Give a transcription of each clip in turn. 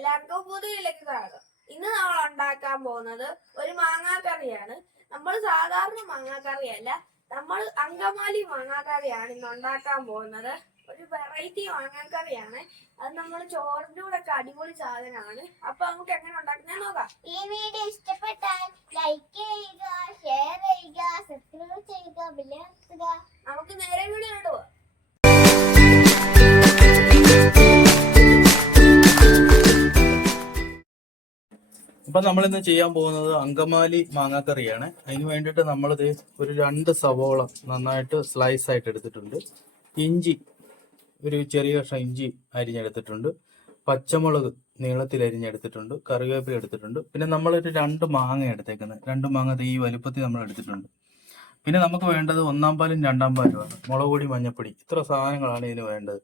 എല്ലാവർക്കും പുതിയിലേക്ക് സ്വാഗതം. ഇന്ന് നമ്മൾ ഉണ്ടാക്കാൻ പോകുന്നത് ഒരു മാങ്ങാക്കറിയാണ്. നമ്മൾ സാധാരണ മാങ്ങാക്കറിയല്ല നമ്മൾ അങ്കമാലി മാങ്ങാക്കറിയാണ് ഇന്ന് ഉണ്ടാക്കാൻ പോകുന്നത്. ഒരു വെറൈറ്റി മാങ്ങാക്കറിയാണ്. അത് നമ്മൾ ചോറിന്റെ കൂടെ ഒക്കെ അടിപൊളി സാധനമാണ്. അപ്പൊ നമുക്ക് എങ്ങനെ ഉണ്ടാക്കുന്നത് നോക്കാം. ഈ വീഡിയോ ഇഷ്ടപ്പെട്ടാൽ ലൈക്ക് ചെയ്യുക ഷെയർ ചെയ്യുക സബ്സ്ക്രൈബ് ചെയ്യുക നമുക്ക് നേരെ വീഡിയോ ഇടുക അപ്പൊ നമ്മൾ ഇന്ന് ചെയ്യാൻ പോകുന്നത് അങ്കമാലി മാങ്ങാക്കറിയാണ്. അതിന് വേണ്ടിയിട്ട് നമ്മളിത് ഒരു രണ്ട് സവോള നന്നായിട്ട് സ്ലൈസ് ആയിട്ട് എടുത്തിട്ടുണ്ട്. ഇഞ്ചി ഒരു ചെറിയ കഷ്ണം ഇഞ്ചി അരിഞ്ഞെടുത്തിട്ടുണ്ട്. പച്ചമുളക് നീളത്തിൽ അരിഞ്ഞെടുത്തിട്ടുണ്ട്. കറിവേപ്പില എടുത്തിട്ടുണ്ട്. പിന്നെ നമ്മളൊരു രണ്ട് മാങ്ങ എടുത്തേക്കുന്നത്. രണ്ട് മാങ്ങ ഈ വലുപ്പത്തിൽ നമ്മൾ എടുത്തിട്ടുണ്ട്. പിന്നെ നമുക്ക് വേണ്ടത് ഒന്നാം പാലും രണ്ടാം പാലുമാണ്. മുളക് പൊടി മഞ്ഞപ്പൊടി ഇത്ര സാധനങ്ങളാണ് ഇതിന് വേണ്ടത്.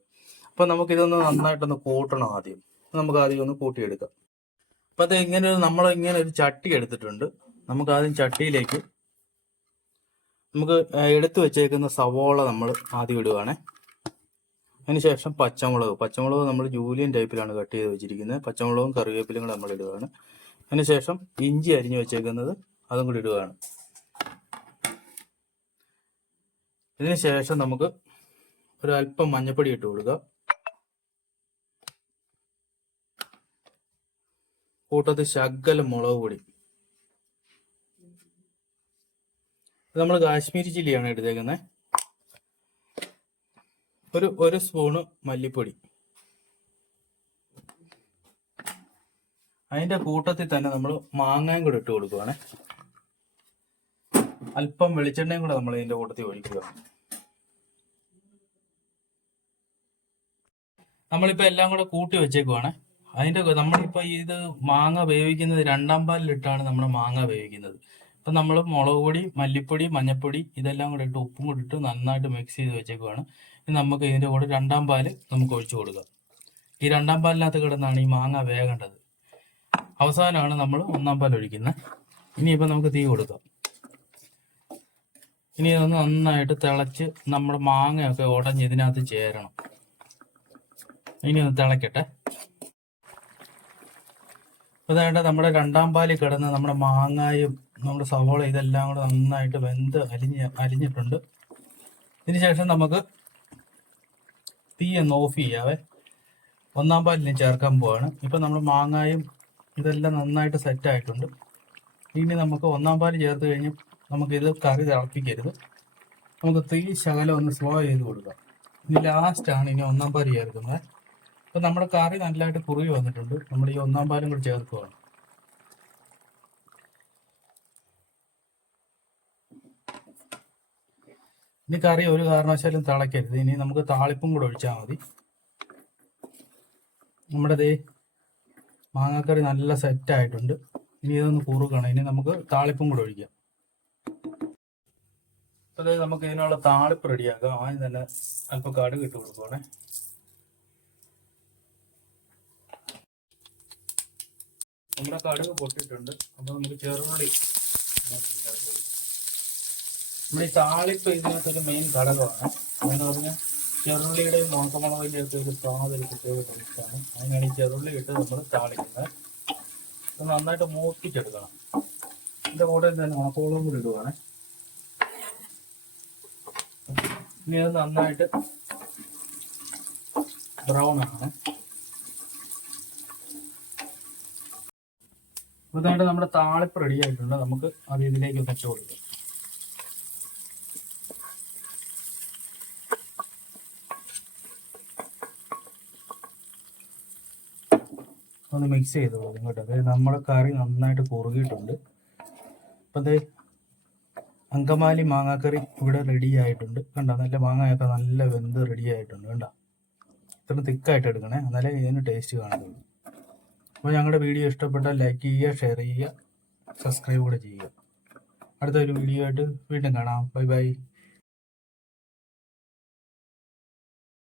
അപ്പൊ നമുക്കിതൊന്ന് നന്നായിട്ടൊന്ന് കൂട്ടണം ആദ്യം. നമുക്ക് ആദ്യം ഒന്ന് കൂട്ടിയെടുക്കാം. അപ്പൊ അത് ഇങ്ങനെ ഒരു നമ്മൾ ഇങ്ങനെ ഒരു ചട്ടി എടുത്തിട്ടുണ്ട്. നമുക്ക് ആദ്യം ചട്ടിയിലേക്ക് നമുക്ക് എടുത്തു വെച്ചേക്കുന്ന സവോള നമ്മൾ ആദ്യം ഇടുകയാണേ അതിനുശേഷം പച്ചമുളക്. പച്ചമുളക് നമ്മൾ ജൂലിയൻ ടൈപ്പിലാണ് കട്ട് ചെയ്ത് വെച്ചിരിക്കുന്നത്. പച്ചമുളകും കറിവേപ്പിലും കൂടെ നമ്മൾ ഇടുകയാണ് അതിനുശേഷം ഇഞ്ചി അരിഞ്ഞു വെച്ചേക്കുന്നത് അതും കൂടി ഇടുകയാണ് ഇതിന് ശേഷം നമുക്ക് ഒരു അല്പം മഞ്ഞപ്പൊടി ഇട്ട് കൊടുക്കുക കൂട്ടത്തിൽ ശകലം മുളക് പൊടി. നമ്മൾ കാശ്മീരി ചില്ലിയാണ് എടുത്തേക്കുന്നത് ഒരു ഒരു സ്പൂണ് മല്ലിപ്പൊടി. അതിന്റെ കൂട്ടത്തിൽ തന്നെ നമ്മൾ മാങ്ങയും കൂടെ ഇട്ട് കൊടുക്കുവാണ്. അല്പം വെളിച്ചെണ്ണയും കൂടെ നമ്മൾ ഇതിന്റെ കൂട്ടത്തിൽ ഒഴിക്കുക. നമ്മളിപ്പോൾ എല്ലാം കൂടെ കൂട്ടി വെച്ചേക്കുവാണ്. അതിന്റെ നമ്മളിപ്പോ ഇത് മാങ്ങ വേവിക്കുന്നത് രണ്ടാം പാലിലിട്ടാണ് നമ്മൾ മാങ്ങ വേവിക്കുന്നത്. അപ്പൊ നമ്മൾ മുളക് പൊടി മല്ലിപ്പൊടി മഞ്ഞപ്പൊടി ഇതെല്ലാം കൂടെ ഇട്ട് ഉപ്പും കൂടി ഇട്ട് നന്നായിട്ട് മിക്സ് ചെയ്ത് വെച്ചേക്കുവാണ്. നമുക്ക് ഇതിന്റെ കൂടെ രണ്ടാം പാൽ നമുക്ക് ഒഴിച്ചു കൊടുക്കാം. ഈ രണ്ടാം പാലിനകത്ത് കിടന്നാണ് ഈ മാങ്ങ വേകേണ്ടത്. അവസാനമാണ് നമ്മൾ ഒന്നാം പാൽ ഒഴിക്കുന്നത്. ഇനിയിപ്പോൾ നമുക്ക് തീ കൊടുക്കാം. ഇനി ഇതൊന്ന് നന്നായിട്ട് തിളച്ച് നമ്മുടെ മാങ്ങയൊക്കെ ഉടഞ്ഞ് ഇതിനകത്ത് ചേരണം. ഇനി ഒന്ന് തിളക്കട്ടെ. അതായത് നമ്മുടെ രണ്ടാം പാലിൽ കിടന്ന് നമ്മുടെ മാങ്ങായും നമ്മുടെ സവോള ഇതെല്ലാം കൂടെ നന്നായിട്ട് വെന്ത് അലിഞ്ഞ് അലിഞ്ഞിട്ടുണ്ട്. ഇതിനുശേഷം നമുക്ക് തീ ഒന്ന് ഓഫ് ചെയ്യാവേ. ഒന്നാം പാലിന് ചേർക്കാൻ പോവാണ്. ഇപ്പം നമ്മൾ മാങ്ങായും ഇതെല്ലാം നന്നായിട്ട് സെറ്റ് ആയിട്ടുണ്ട്. ഇനി നമുക്ക് ഒന്നാം പാൽ ചേർത്ത് കഴിഞ്ഞ് നമുക്കിത് കറി തിളപ്പിക്കരുത്. നമുക്ക് തീ ശകലം ഒന്ന് സ്ലോ ചെയ്ത് കൊടുക്കാം. ഇനി ലാസ്റ്റാണ് ഇനി ഒന്നാം പാൽ ചേർക്കുന്നത്. അപ്പൊ നമ്മുടെ കറി നല്ലതായിട്ട് കുറുകി വന്നിട്ടുണ്ട്. നമ്മൾ ഈ ഒന്നാം പാലും കൂടി ചേർക്കുകയാണ് ഇനി കറി ഒരു കാരണവശാലും തിളയ്ക്കരുത് ഇനി നമുക്ക് താളിപ്പും കൂടെ ഒഴിച്ചാൽ മതി. നമ്മുടെ ദേ മാങ്ങാക്കറി നല്ല സെറ്റ് ആയിട്ടുണ്ട്. ഇനി ഇതൊന്ന് കുറുക്കണം ഇനി നമുക്ക് താളിപ്പും കൂടെ ഒഴിക്കാം. അപ്പൊ ദേ നമുക്ക് ഇതിനുള്ള താളിപ്പ് റെഡിയാക്കാം ആദ്യം തന്നെ അല്പം കടുക് ഇട്ട് കൊടുക്കുവാണേ. നമ്മുടെ കടുക് പൊട്ടിട്ടുണ്ട് അപ്പൊ നമുക്ക് ചെറുപടി നമ്മുടെ ഈ താളിപ്പ് ഇതിനകത്തൊരു മെയിൻ ഘടകമാണ്. അങ്ങനെ പറഞ്ഞാൽ ചെറുള്ളിയുടെയും ഉണക്കമുളകിന്റെ ഒക്കെ ഒരു സ്വാദ് ഒരു പ്രത്യേക ടേസ്റ്റാണ് അങ്ങനെയാണ് ഈ ചെറുള്ളി ഇട്ട് നമ്മൾ താളിക്കുന്നത്. ഇത് നന്നായിട്ട് മൂപ്പിച്ചെടുക്കണം. ഇതിന്റെ കൂടെ തന്നെ ഉണക്കമുളകും കൂടി ഇടുവാണ്. ഇനി അത് നന്നായിട്ട് ബ്രൗൺ ആണ് അതായിട്ട് നമ്മുടെ താളിപ്പ് റെഡി ആയിട്ടുണ്ട്. നമുക്ക് അത് ഇതിലേക്ക് വെച്ച് കൊടുക്കാം. ഒന്ന് മിക്സ് ചെയ്ത് പോകും കേട്ടോ. അതായത് നമ്മുടെ കറി നന്നായിട്ട് കുറുകിയിട്ടുണ്ട്. അപ്പം അത് അങ്കമാലി മാങ്ങാക്കറി ഇവിടെ റെഡി ആയിട്ടുണ്ട്. കണ്ടോ? നല്ല മാങ്ങയൊക്കെ നല്ല വെന്ത് റെഡി ആയിട്ടുണ്ട്. കണ്ടോ? ഇത്ര തിക്കായിട്ട് എടുക്കണേ. എന്നാലേ ഇതിന് ടേസ്റ്റ് കാണുള്ളൂ അപ്പോൾ ഞങ്ങളുടെ വീഡിയോ ഇഷ്ടപ്പെട്ടാൽ ലൈക്ക് ചെയ്യുക ഷെയർ ചെയ്യുക സബ്സ്ക്രൈബ് കൂടെ ചെയ്യുക. അടുത്തൊരു വീഡിയോ ആയിട്ട് വീണ്ടും കാണാം. Bye bye